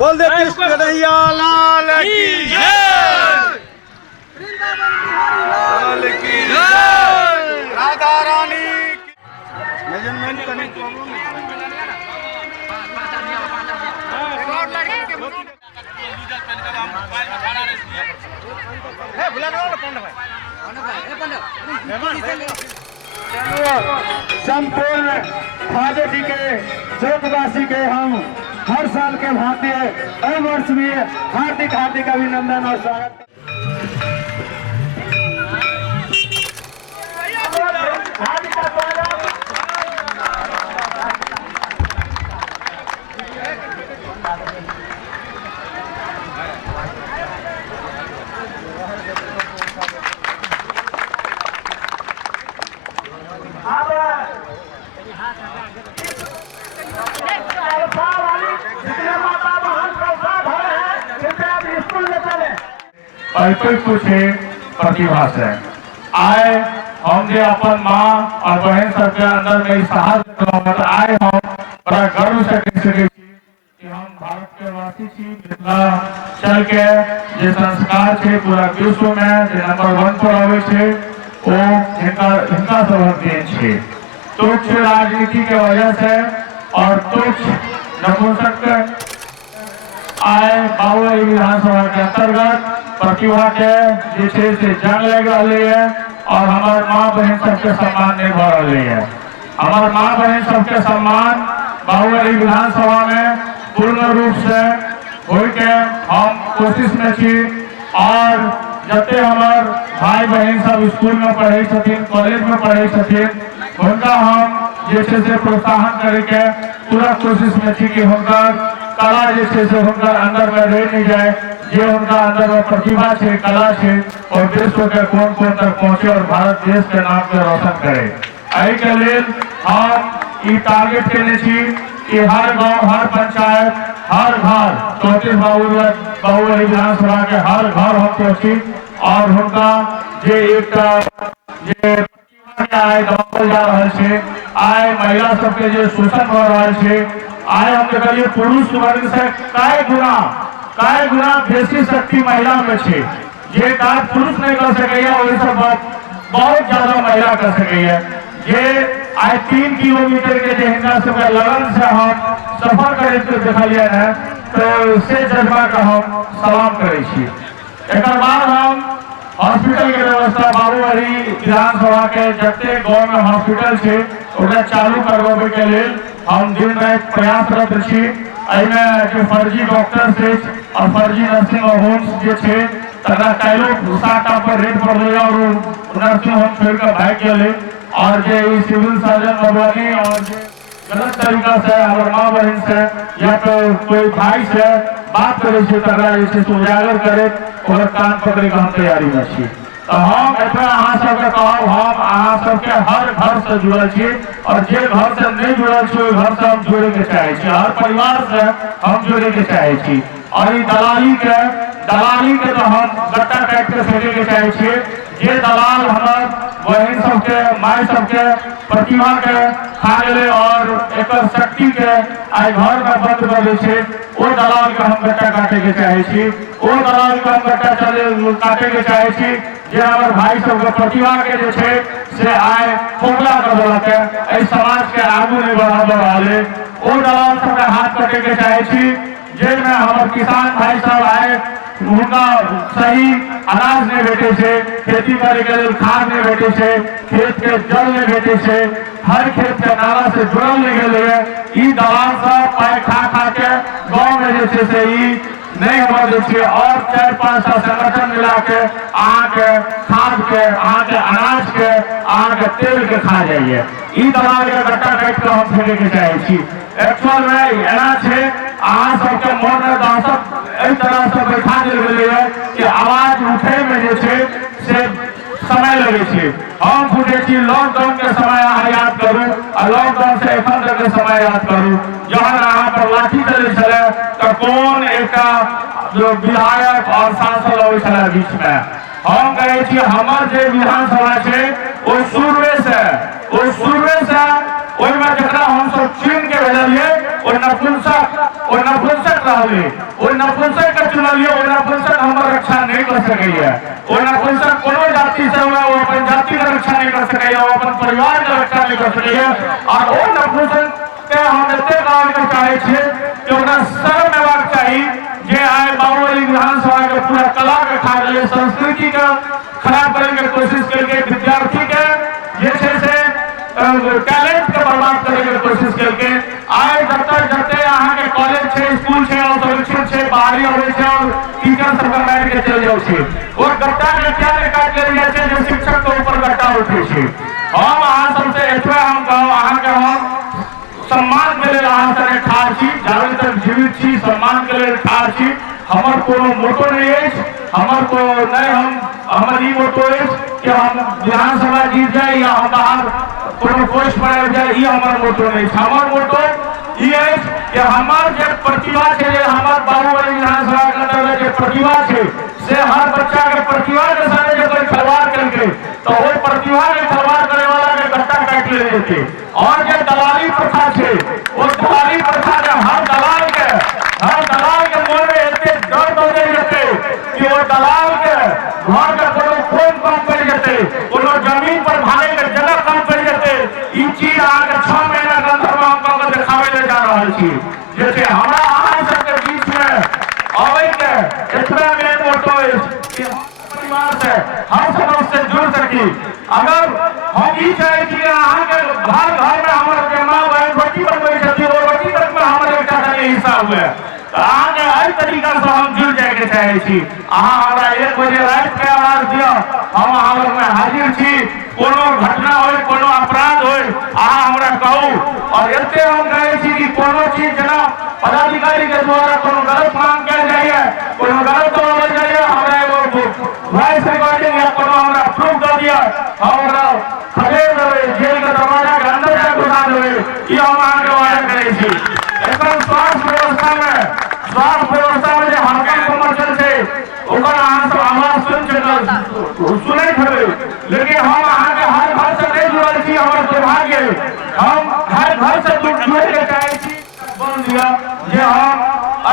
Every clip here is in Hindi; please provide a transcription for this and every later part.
बोल दे कृष्ण कन्हैया लाल की जय, लाल की जय, राधा रानी की। मेजरमेंट करने की संपूर्ण ख्वाजा जी के जोतवासी के हम हर साल के भांति हर वर्ष भी हार्दिक हार्दिक अभिनंदन और स्वागत। कुछ प्रतिभा से आए हमने अपन माँ और बहन सबके अंदर में साहस आए हम बड़ा गर्व से कह सके कि हम भारत के वासी छी। जितना चल के जे संस्कार छे पूरा विश्व में जे नंबर 1 पर आवे छे वो हिंका सब देन छे। तुच्छ राजनीति के वजह से और तुच्छ नपुंसक आए बाबूलाल विधानसभा के अंतर्गत प्रतिभा के से जंग लग रही है और हमारे माँ बहन सबके सम्मान नहीं बढ़ रही है। हमारे माँ बहन सबके सम्मान बाबूलाल विधानसभा में पूर्ण रूप से हो के हम कोशिश में छी और जते हमार भाई बहन सब स्कूल में पढ़े छथिन, कॉलेज में पढ़े छथिन, उनका हम से प्रोत्साहन करके पूरा कोशिश में छी कि उनका कला से उनका अंदर में रह नहीं जाए। ये उनका अंदर में प्रतिभा है, कला है और विश्व के कौन कौन तक पहुंचे और भारत देश के नाम के रोशन करे। आई के लिए हम टारगेट करने कि हर गांव, हर पंचायत, हर घर 34 बाबूलाल विधानसभा के हर घर हम पहुंची और उनका जे एक आय दबावल जा रहा है, आय महिला सबके जो शोषण हो रहा है, आय हम देखिए पुरुष वर्ग से काय गुना बेसी शक्ति महिला में छे। जे काज पुरुष नहीं कर सके वही सब बात बहुत ज्यादा महिला कर सके। ये आज 3 किलोमीटर के जो हिंसा सब लगन से हम सफर करे देखलिए है तो से जज्बा का हम सलाम करे छी। एक बाद हम हॉस्पिटल के व्यवस्था बाबूलाल विधानसभा के जते गाँव में हॉस्पिटल है ओकरा चालू करवावे के लिए हम दिन रात प्रयासरत छी। जो फर्जी डॉक्टर से और फर्जी नर्सिंग होम्स जे छे तकरा काल्हि 7टा पर रेड पड़ले और नर्सिंग होम छोड़ के भाग गए और जे सिविल सर्जन मधुबनी और गलत तरीका से हमारे माँ बहन से या तो कोई भाई से बात करे तकरा उजागर करे और कान पकड़े के हम तैयारी में छी। तो हम अहाँ सबके कहब हम अहाँ सबके हर घर से जुड़ल छी और जे घर से नहीं जुड़ल छी ओहि घर से हम जोड़े के चाहे छी, हर परिवार से हम जोड़े के चाहे छी और दलाली के तो हम गट्टा काट के फेंके के चाहे छी। जे दलाल हमार बहन सबके माई सबके प्रतिभा के खा गए और एक शक्ति के आई घर में बंद कर दे वो दलाल के हम गट्टा काटे के चाहे छी, वो दलाल के हम गट्टा काटे के चाहे छी। जे हमारे भाई सबके प्रतिभा के जो छे से आए खोखला कर देलक समाज के आगू नहीं बढ़ा वाले वो दलाल सबके हाथ कटे के चाहे छी। जेल में हमारे किसान भाई सब आए उनका सही अनाज नहीं भेटे से, खेती करे के लिए खाद नहीं भेटे से, खेत के जल नहीं भेटे से, हर खेत के नाला से जुड़ल नहीं गए। दलाल सब पाए खा के गाँव में जैसे से नहीं हमारे देखिए और 4-5 संगठन मिला के आके खाद के आके अनाज के आके तेल के खा जाइए। दलाल के गट्टा काट के हम फेंके के चाहे एक्चुअल में एना छे अहाँ सबके मन में दहशत एहि तरह से बैठा दिल गेलै है कि आवाज उठे में जे छे से समय लगे छे। हम बुझे छी लॉकडाउन के समय अहाँ याद करू और लॉकडाउन से एखन तक के समय याद करू जहन अहाँ पर लाठी चले छले तो कौन एक जो विधायक और सांसद अबै छले बीच में। हम कहे छी हमर जे विधानसभा छे ओ शुरुए से ओहिमे जकरा हम सब चुन के भेजलिए नपुंसक रहे वो नपुंसक के चुनलिए वो नपुंसक हमार रक्षा नहीं कर सकैया वो नपुंसक कोनो जाति से हुआ वो अपन जाति का रक्षा नहीं कर सकैया वो अपन परिवार का रक्षा नहीं कर सकैया और वो नपुंसक के हम एते काम के चाहे छे कि ओकरा शर्म हेबाक चाही जे आए बाहुबली विधानसभा के पूरा कला के खा गए संस्कृति का खराब करे के कोशिश करके विद्यार्थी के जे छे से टैलेंट के बर्बाद करे के कोशिश करके आए जते यहाँ के कॉलेज छे स्कूल छे और सुरक्षित छे बाहरी होवे छे और टीचर सब का बैठ के चल जाओ छे और गट्टा के क्या काट ले जाय छे जो शिक्षक के ऊपर गट्टा उठे छे हम अहाँ सबसे एतबे हम कहब अहाँ के हम सम्मान के लेल अहाँ सने ठाढ़ छी जाबे तक जीवित छी सम्मान के लेल ठाढ़ छी हमर कोनो मोटो नहीं है हमर को नहीं हमर ई मोटो है कि हम विधानसभा जीत जाए या हम बाहर कोनो पोस्ट पर आबि जाए ई हमर मोटो नहीं है हमर मोटो ई है कि हमर जे प्रतिभा है जे हमर बाहुबली विधानसभा के अंदर जे प्रतिभा है से हर बच्चा के प्रतिभा के साथ जे कोई खिलवाड़ करके तो वो प्रतिभा के खिलवाड़ करे वाला के गट्टा काट ले देते और जे दलाली प्रथा है वो दलाली प्रथा के हर दलाल के मन में एते डर हो जाते कि वो दलाल के घर के कोनो खून कम कर जाते कोनो जमीन पर भागे के जगह कम कर जाते ई चीज आगे 6 महीना के अंदर में हम को दिखावे ले जा रहल छी जैसे हमरा अहाँ सब के बीच में आवे के इतना मेन मोटो है कि परिवार से हम सब उससे जुड़ सकी अगर हम ई चाहे कि अहाँ के घर में हमर मां बहन रोटी बनबै छथि वो रोटी तक में हमर एकटा के हिस्सा हुए आगे हर तरीका से हम जुड़ जाए के चाहे छी अहाँ हमरा 1 बजे रात के आवाज दियो हम अहाँ में हाजिर छी कोनो घटना होय कोनो अपराध होय अहाँ हमरा कहू और एते हम कहे छी कि कोनो चीज जना पदाधिकारी के द्वारा कोनो गलत मांग कैल जाइए कोनो गलत बोलल जाइए हमरा एगो वॉइस रिकॉर्डिंग या कोनो हमरा प्रूफ दे दिया हमरा खदेड़ देबै जेल के दरवाजा के अंदर जा घुसा देबै ई हम अहाँ के वादा करे छी एकर स्वास्थ्य व्यवस्था में जो हड़कम कमर्शियल से ओकर अहाँ सब आवाज सुनै हेबै लेकिन हम अहाँ के हर घर से नहीं जुड़ल छी हमर दुर्भाग्य हम हर घर से जुड़े के चाहे छी बोल दिया जे हम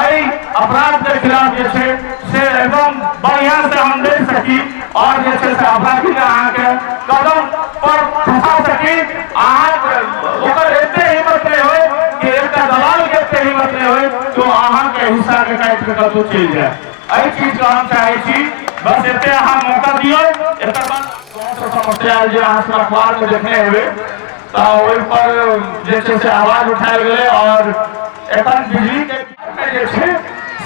एहि अपराध के खिलाफ जे छे से एकदम बढ़िया से हम दे सकी और जे छे से अपराधी के अहाँ के कदम पर फंसा सकी अहाँ ओकर एते हिम्मत नहीं होय कि एकटा दलाल के एते हिम्मत नहीं होय तो अहाँ के हिस्सा के काट के कतौ चल जाए एहि चीज का हम चाहे छी बस एते अहाँ मौका दियो एकर बाद समस्या जे अहाँ सब अखबार में देखने हेबै तो ओहि पर जे छे से आवाज उठाएल गेलै और एखन बिजली के जे छे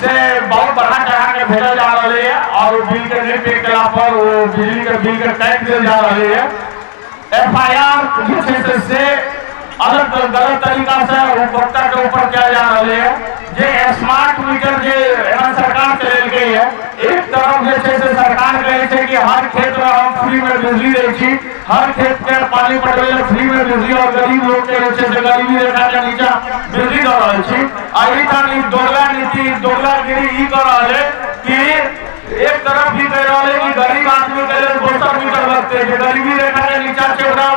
से बहुत बढ़ा चढ़ा के भेजल जा रही है और बिल के नहीं पे केला पर वो बिजली के बिल के टैक्स दिल जा रही है FIR जे छे से अलग गलत तरीका से उपभोक्ता के ऊपर किया जा रही है जे स्मार्ट मीटर जे सरकार चल गई है एक तरफ जे छे से सरकार कहे छे कि हर खेत में हम फ्री में बिजली दै छी हर खेत के पानी पटबै ले फ्री में बिजली और गरीब लोग के जे छे से गरीबी रेखा के नीचा बिजली दे रहल छी एहि ठानी दोगला नीति दोगलागिरी ई कर रहल है कि एक तरफ भी कह रहल है कि गरीब आदमी के लिए 200 मीटर लगते जे गरीबी रेखा के नीचा छे ओकरा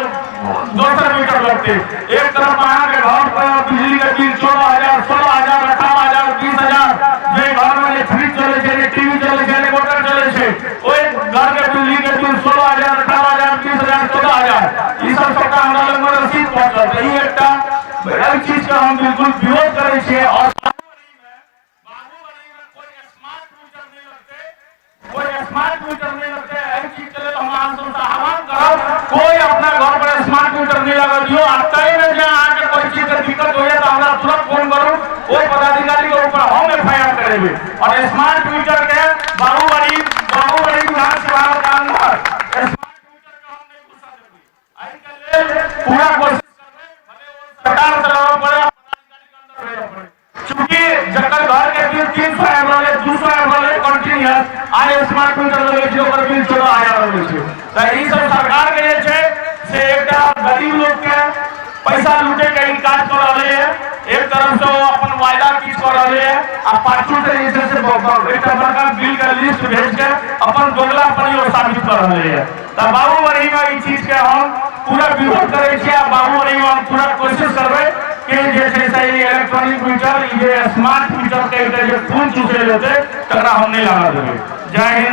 200 मीटर लगते एक तरफ अहाँ के घर पर बिजली के बिल 16000 16000 18,000 20,000 जे घर में फ्रिज चले छे टीवी चले छे मोटर चले छे ओए घर के बिजली के बिल 16000 18,000 20,000 14000 ई सब सरकार हमरा लग में रसीद पहुंचल है ई एकटा एहि चीज का हम बिल्कुल विरोध करे छे और स्मार्ट मीटर नहीं लगते एहि चीज के लिए हम अहाँ सब आह्वान करब कोई अपना घर पर स्मार्ट मीटर नहीं लगा दियो आ तय में जे अहाँ के कोई चीज के दिक्कत होय तो हमरा तुरंत फोन करू कोई पदाधिकारी के ऊपर हम FIR करेबे और स्मार्ट मीटर के बाहुबली विधानसभा के अंदर स्मार्ट मीटर के हम नहीं घुसा देबे एहि के लिए पूरा कोशिश करबे भले वो सरकार से लड़ब पड़े पदाधिकारी के अंदर भेजब पड़े क्योंकि जकर घर के बिल 300 आबि रहल 200 आबि रहल कंटिन्यूअस आए स्मार्ट मीटर लगे छे ओकर बिल 14000 आबे छे त ई सब सरकार के जे छे से एकटा गरीब लोग के पैसा लूटे के ई काज कर रहले है एक तरफ से वो अपन वायदा किस कर रहले है आ पाछू से जैसे से एकटा बड़का बिल के लिस्ट भेज के अपन दोगला पर साबित कर रहले है त बाहुबली में ई चीज के हम पूरा विरोध करे छी आ बाहुबली में हम पूरा कोशिश करबे कि जे छे से इलेक्ट्रॉनिक स्मार्ट मीटर के जे खून चूसे लेते तकरा हम नहीं लगा देबे। जय हिंद।